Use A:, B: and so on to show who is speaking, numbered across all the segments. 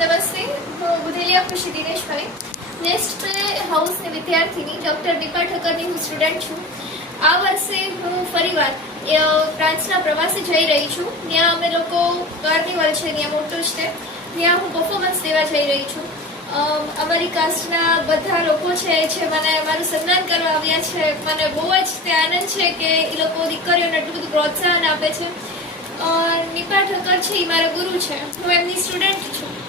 A: નમસ્તે હું બુધેલિયા ખુશી દિનેશભાઈ. નેક્સ્ટ હાઉસની વિદ્યાર્થીની ડૉક્ટર દીપા ઠક્કરની હું સ્ટુડન્ટ છું. આ વર્ષે હું ફરીવાર ફ્રાન્સના પ્રવાસે જઈ રહી છું. ત્યાં અમે લોકો કાર્નિવલ છે ત્યાં મોટું છે. ત્યાં હું પરફોર્મન્સ દેવા જઈ રહી છું. અમ, અમારી કાસ્ટના બધા લોકો છે જે મને મારું સન્માન કરવા આવ્યા છે. મને બહુ જ તે આનંદ છે કે એ લોકો દીકરીઓને એટલું બધું પ્રોત્સાહન આપે છે. નિપા ઠક્કર છે એ મારા ગુરુ છે. હું એમની સ્ટુડન્ટ છું.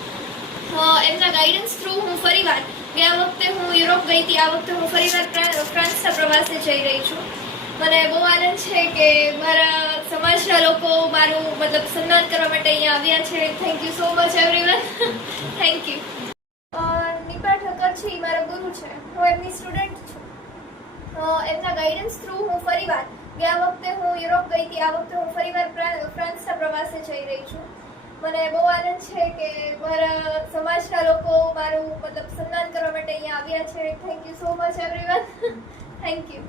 A: એમના ગાઈડન્સ થ્રુ હું ફરીવાર ગયા વખતે હું યુરોપ ગઈ હતી, આ વખતે હું ફરીવાર ફ્રા- ફ્રાન્સના પ્રવાસે જઈ રહી છું. મને બહુ આનંદ છે કે મારા સમાજના લોકો મારું મતલબ સન્માન કરવા માટે અહીંયા આવ્યા છે. Thank you so much everyone thank you Nipa Thakkar છે એ મારા ગુરુ છે. હું એમની સ્ટુડન્ટ છું. એમના ગાઈડન્સ થ્રુ હું ફરીવાર ગયા વખતે હું યુરોપ ગઈ હતી, આ વખતે હું ફરીવાર ફ્રા- ફ્રાન્સના પ્રવાસે જઈ રહી છું. મને બહુ આનંદ છે કે મારા સમાજના લોકો મારું મતલબ સન્માન કરવા માટે અહીંયા આવ્યા છે. Thank you so much everyone thank you